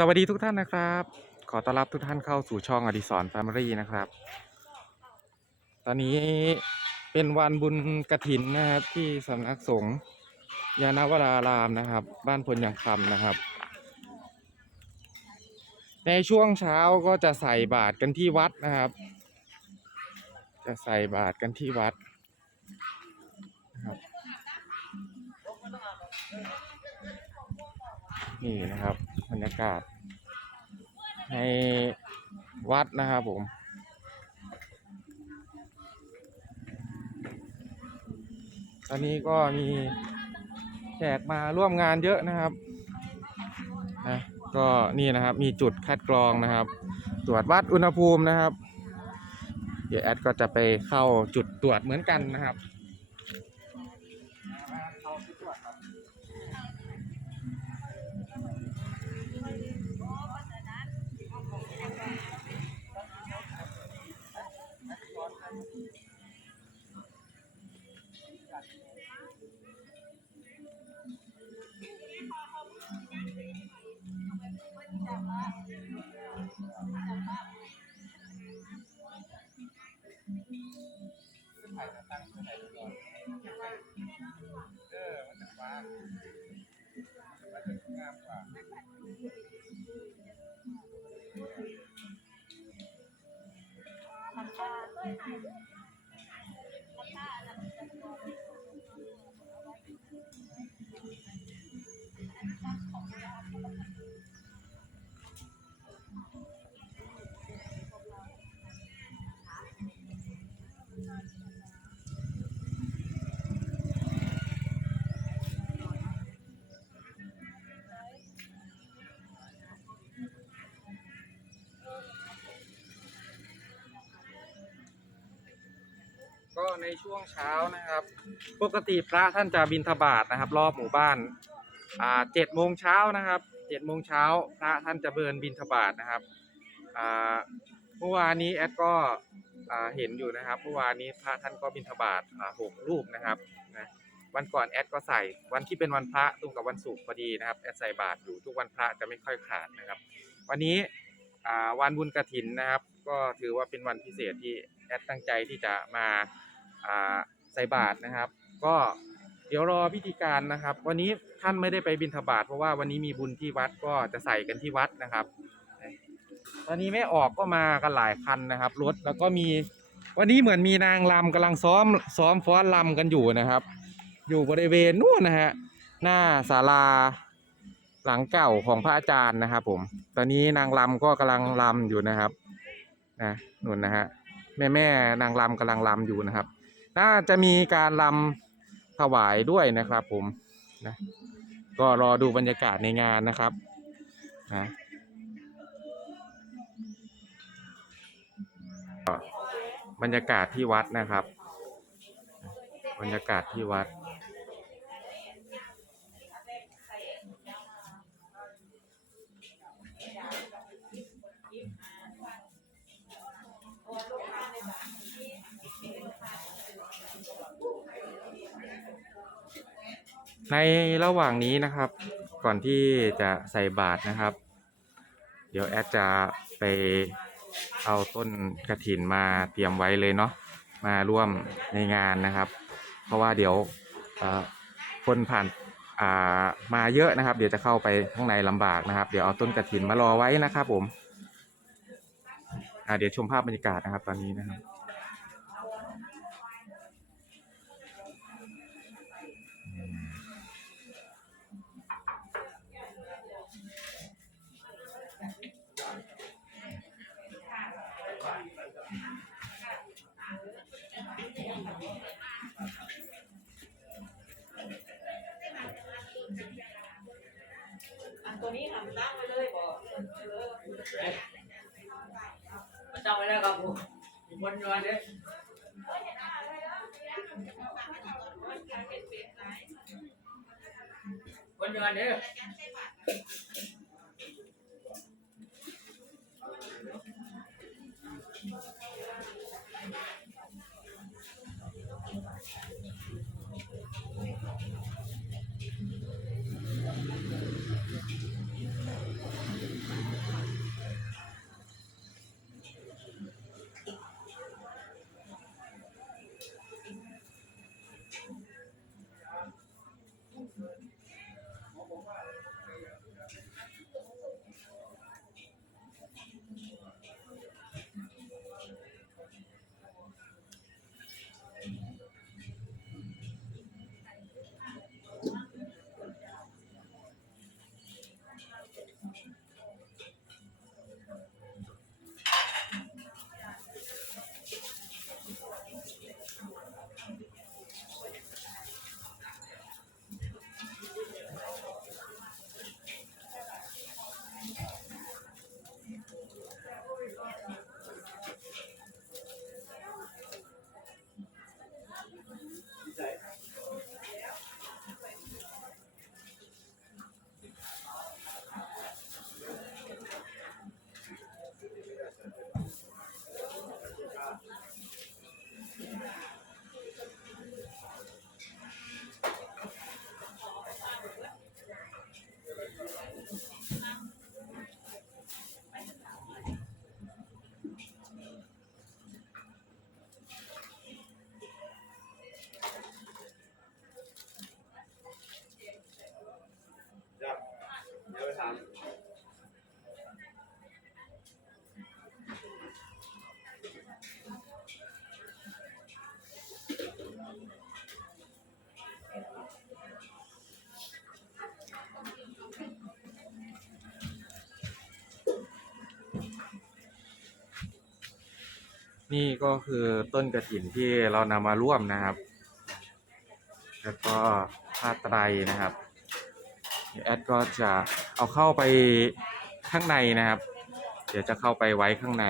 สวัสดีทุกท่านนะครับ ขอต้อนรับทุกท่านเข้าสู่ช่องอดิสรแฟมิลี่นะครับ ตอนนี้เป็นวันบุญกระถินนะครับที่สำนักสงฆ์ยานวรารามนะครับ บ้านพลยังคำนะครับ ในช่วงเช้าก็จะใส่บาตรกันที่วัดนะครับ จะใส่บาตรกันที่วัดนะครับนี่นะครับบ รรยากาศ ในวัดนะครับผม ตอนนี้ก็มีแขกมาร่วมงานเยอะนะครับนะก็นี่นะครับมีจุดคัดกรองนะครับ ตรวจวัดอุณหภูมินะครับ เดี๋ยวแอดก็จะไปเข้าจุดตรวจเหมือนกันนะครับ ในช่วงเช้านะครับ ปกติพระท่านจะบิณฑบาตนะครับ รอบหมู่บ้านอ่าเจ็ดโมงเช้านะครับเจ็ดโมงเช้าพระท่านจะเบินบิณฑบาตนะครับอ่าเมื่อวานนี้แอดก็อ่าเห็นอยู่นะครับเมื่อวานนี้พระท่านก็บิณฑบาตอ่าหกรูปนะครับนะวันก่อนแอดก็ใส่วันที่เป็นวันพระตรงกับวันศุกร์พอดีนะครับแอดใส่บาตรอยู่ทุกวันพระจะไม่ค่อยขาดนะครับ วันนี้อ่าวันบุญกระถินนะครับ ก็ถือว่าเป็นวันพิเศษที่แอดตั้งใจที่จะมา ใส่บาตรนะครับ ก็เดี๋ยวรอพิธีการนะครับ วันนี้ท่านไม่ได้ไปบิณฑบาตเพราะว่าวันนี้มีบุญที่วัดก็จะใส่กันที่วัดนะครับ ตอนนี้แม่ออกก็มากันหลายคันนะครับรถแล้วก็มีวันนี้เหมือนมีนางรำกำลังซ้อมซ้อมฟ้อนรำกันอยู่นะครับ อยู่บริเวณนู่นนะฮะหน้าศาลาหลังเก่าของพระอาจารย์นะครับ ผม ตอนนี้นางรำก็กำลังรำอยู่นะครับนะนู่นนะฮะแม่แม่นางรำกำลังรำอยู่นะครับ น่าจะมีการรำถวายด้วยนะครับ ผมนะก็รอดูบรรยากาศในงานนะครับนะบรรยากาศที่วัดนะครับ บรรยากาศที่วัด ในระหว่างนี้นะครับ ก่อนที่จะใส่บาตรนะครับ เดี๋ยวแอดจะไปเอาต้นกระถินมาเตรียมไว้เลยเนาะมาร่วมในงานนะครับ เพราะว่าเดี๋ยวคนผ่านามาเยอะนะครับ เดี๋ยวจะเข้าไปข้างในลำบากนะครับ เดี๋ยวเอาต้นกระถินมารอไว้นะครับผมเดี๋ยวชมภาพบรรยากาศนะครับตอนนี้นะครับ อันตัวนี้ทำตั้งไว้เลยบอกมาจ้งไว้แล้วครับผมคนนอนเด้อคนนอนเด้ นี่ก็คือต้นกระถินที่เรานำมาร่วมนะครับ แล้วก็ผ้าไตรนะครับแอดก็จะเอาเข้าไปข้างในนะครับ เดี๋ยวจะเข้าไปไว้ข้างใน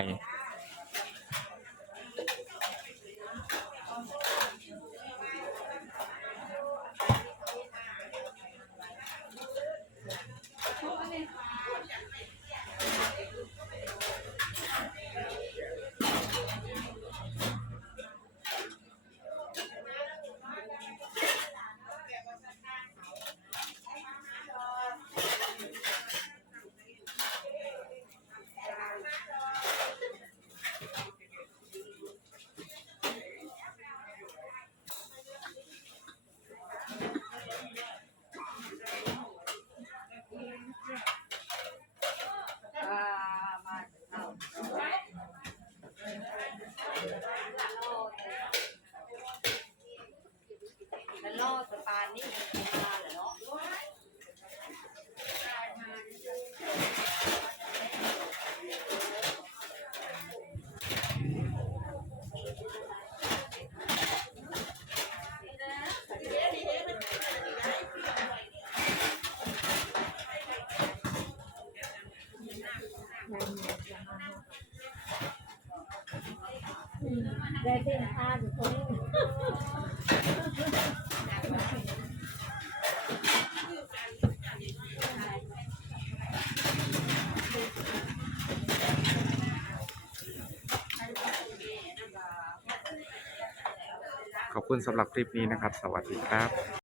คุณสำหรับคลิปนี้นะครับ สวัสดีครับ